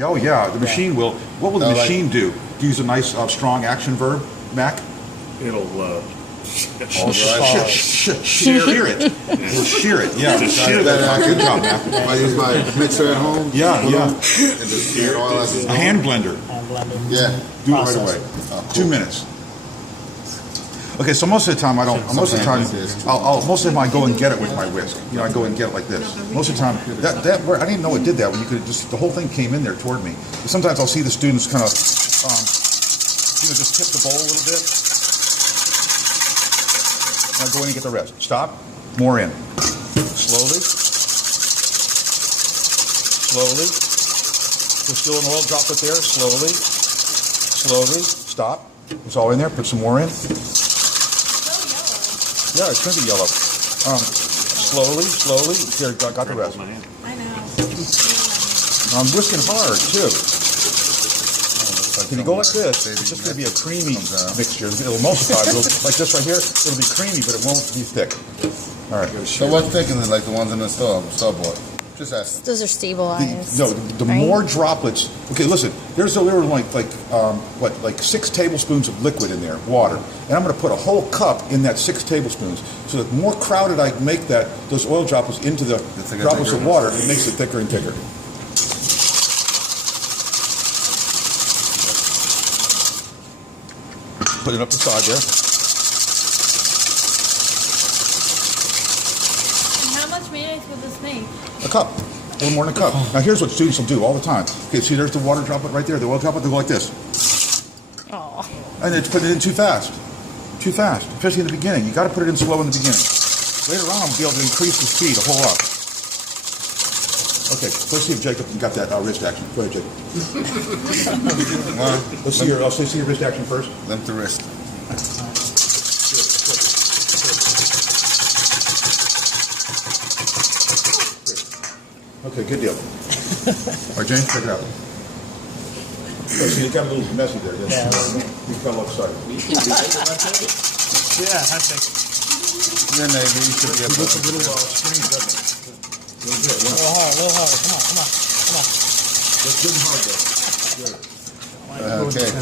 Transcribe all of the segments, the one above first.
Oh yeah, the machine will. What will the machine do? Use a nice strong action verb, Mac? It'll shear it. It'll shear it. Yeah, shear that. Good job, Mac. I use my mixer at home. Yeah. And just shear all that. A hand blender. Yeah. Do it right away. 2 minutes. Okay, so most of the time I don't. Most of the time, most of the time I go and get it with my whisk. You know, I go and get it like this. Most of the time, I didn't even know it did that. When you could just the whole thing came in there toward me. But sometimes I'll see the students kind of, just tip the bowl a little bit. And I go in and get the rest. Stop. More in. Slowly. Slowly. There's still an oil droplet there. Slowly. Slowly. Stop. It's all in there. Put some more in. Yeah, it's going to be yellow. Slowly. Here, got the rest. I know. I'm whisking hard, too. Can you go like this? It's just going to be a creamy mixture. It'll emulsify. Like this right here, it'll be creamy, but it won't be thick. All right. So what's thicker than like the ones in the store-bought? Just ask. Those are stabilized. The more droplets. Okay, listen. There were like 6 tablespoons of liquid in there, water, and I'm going to put a whole cup in that 6 tablespoons. So the more crowded I make those oil droplets into the droplets of water, it makes it thicker and thicker. Put it up the side there. How much mayonnaise would this make? A cup. A little more than a cup. Now here's what students will do all the time. Okay, see there's the water droplet right there. The oil droplet, they go like this. Oh. And they put it in too fast. Too fast. Especially in the beginning. You got to put it in slow in the beginning. Later on, I'll be able to increase the speed a whole lot. Okay, let's see if Jacob got that wrist action. Go ahead, Jacob. Let's see your wrist action first. Limp the wrist. Okay, good deal. All right, James, check it out. Oh, see, it got a little messy there. Yeah. You fell upside. Yeah, I think. Your name, you should be He looks a little strange, doesn't he? A little bit, yeah. Little hard. Come on. That's good and hard, though. Good. Okay.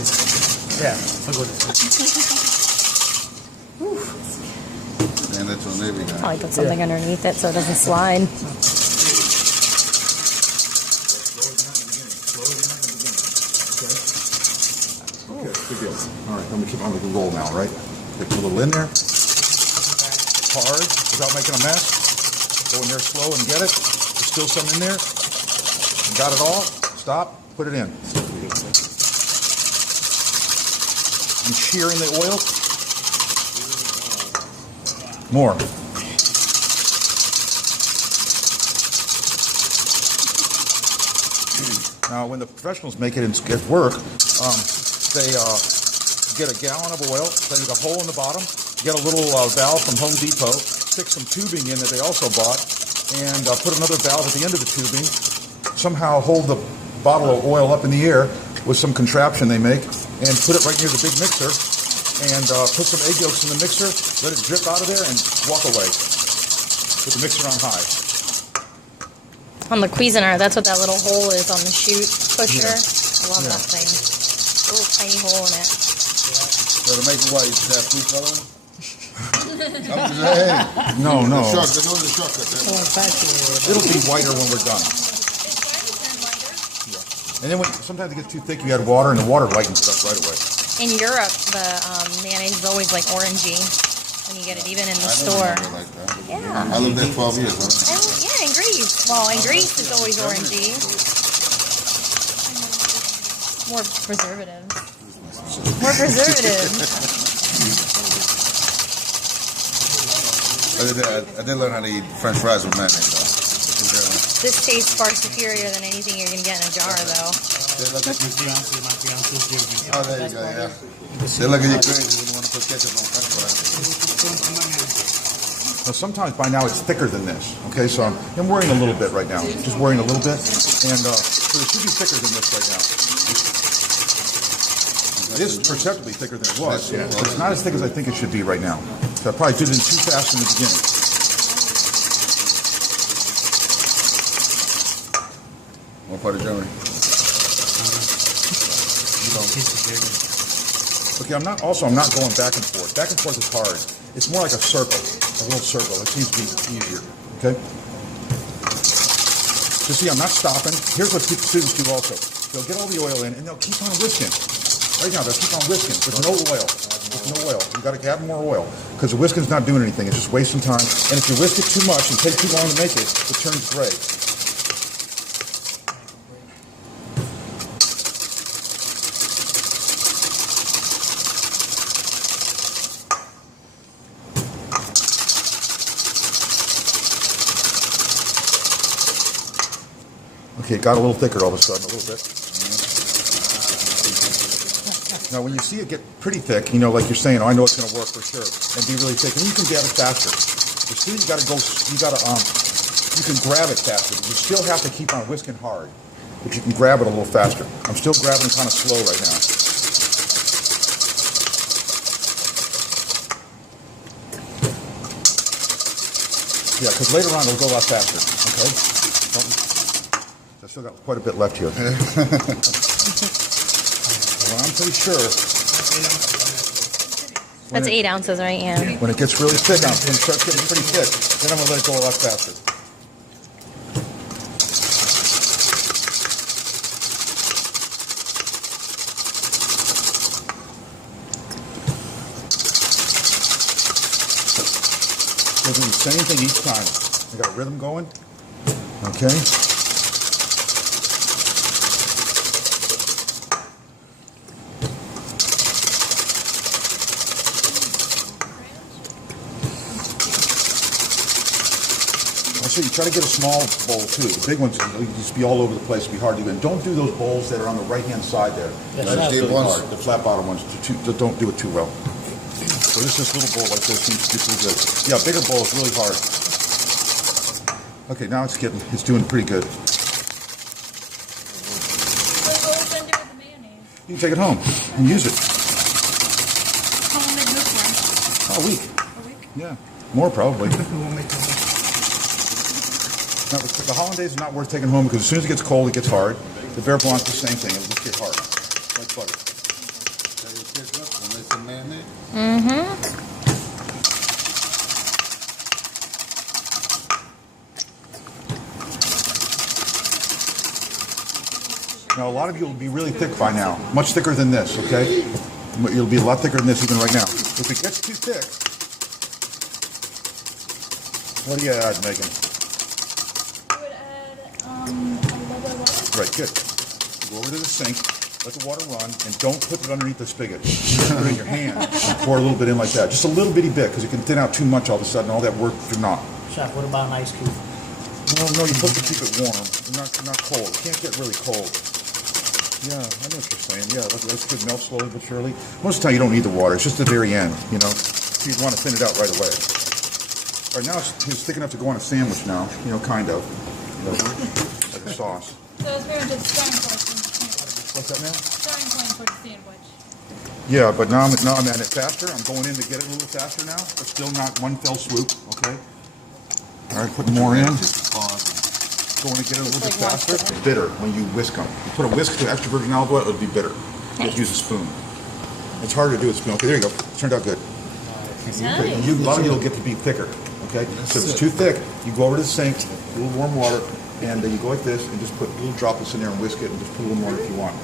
Yeah, I'll go this way. And that's what they be Probably put something underneath it so it doesn't slide. Okay, good deal. All right, I'm going to roll now, right? Put a little in there. Hard, without making a mess. Go in there slow and get it. There's still some in there. Got it all. Stop. Put it in. I'm shearing the oil. More. Now, when the professionals make it at work, they get a gallon of oil, then there's a hole in the bottom, get a little valve from Home Depot, stick some tubing in that they also bought, and put another valve at the end of the tubing, somehow hold the bottle of oil up in the air with some contraption they make, and put it right near the big mixer, and put some egg yolks in the mixer, let it drip out of there, and walk away with the mixer on high. On the Cuisinart, that's what that little hole is on the chute pusher. Yeah. I love that thing. A little tiny hole in it. So to make it white, you should have food coloring? No. It'll be whiter when we're done. And then sometimes it gets too thick, you add water, and the water lightens it up right away. In Europe, the mayonnaise is always like orangey when you get it even in the store. Like that. Yeah. I lived there 12 years, huh? Yeah, in Greece. Well, in Greece it's always orangey. More preservative. More preservative. I did learn how to eat French fries with mayonnaise, though. This tastes far superior than anything you're going to get in a jar, though. Oh, there you go, yeah. They look at you crazy when you want to put ketchup on French fries. Now, sometimes by now it's thicker than this. Okay, so I'm worrying a little bit right now. Just worrying a little bit. And so it should be thicker than this right now. It is perceptibly thicker than it was. Yeah. But it's not as thick as I think it should be right now. So I probably did it in too fast in the beginning. What part of Germany? Okay, I'm not going back and forth. Back and forth is hard. It's more like a circle, a little circle. It seems to be easier. Okay? So see, I'm not stopping. Here's what students do also. They'll get all the oil in and they'll keep on whisking. Right now, they'll keep on whisking with no oil. With no oil. You got to add more oil because the whisking's not doing anything. It's just wasting time. And if you whisk it too much and take too long to make it, it turns gray. Okay, it got a little thicker all of a sudden, a little bit. Now, when you see it get pretty thick, you know, like you're saying, oh, I know it's going to work for sure, and be really thick, and you can grab it faster. As soon as you can grab it faster, but you still have to keep on whisking hard, but you can grab it a little faster. I'm still grabbing kind of slow right now. Yeah, because later on it'll go a lot faster, okay? I still got quite a bit left here. Well, I'm pretty sure. That's 8 ounces, right? Yeah. When it gets really thick, when it starts getting pretty thick, then I'm going to let it go a lot faster. We'll do the same thing each time. I got a rhythm going. Okay. So you try to get a small bowl too. The big ones will just be all over the place. It'll be hard to do. And don't do those bowls that are on the right-hand side there. Yes, That's deep really ones. hard. The flat-bottom ones. Don't do it too well. So this little bowl like this seems to do pretty good. Yeah, a bigger bowl is really hard. Okay, now it's doing pretty good. What are we gonna do with the mayonnaise? You can take it home and use it. How long did this one? Oh, a week. A week? Yeah, more probably. Now, the hollandaise is not worth taking home because as soon as it gets cold, it gets hard. The beurre blanc is the same thing. It'll just get hard, like butter. Now, a lot of you will be really thick by now. Much thicker than this, okay? It'll be a lot thicker than this even right now. If it gets too thick, what do you add, Megan? I would add a little bit of water. Right, good. Go over to the sink, let the water run, and don't put it underneath the spigot. Put it in your hand and pour a little bit in like that. Just a little bitty bit, because it can thin out too much all of a sudden. All that work for naught. Chef, what about an ice cube? No, you're supposed to keep it warm, not cold. It can't get really cold. Yeah, I know what you're saying. Yeah, let the ice cube melt slowly but surely. Most of the time you don't need the water. It's just the very end, you know. So you'd want to thin it out right away. All right, now it's thick enough to go on a sandwich now, you know, kind of. You know, like a sauce. So it's very much a starting point for the sandwich. What's that, ma'am? Starting point for the sandwich. Yeah, but now I'm at it faster. I'm going in to get it a little faster now, but still not one fell swoop, okay? All right, putting more in. Going to get it a little bit faster. It's bitter when you whisk them. You put a whisk to extra virgin olive oil, it'll be bitter. You have to use a spoon. It's harder to do with a spoon. Okay, there you go. It turned out good. Okay, a lot of you will get to be thicker, okay? So if it's too thick, you go over to the sink, a little warm water, and then you go like this and just put little droplets in there and whisk it and just put a little more if you want.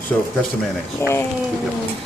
So that's the mayonnaise. Yay.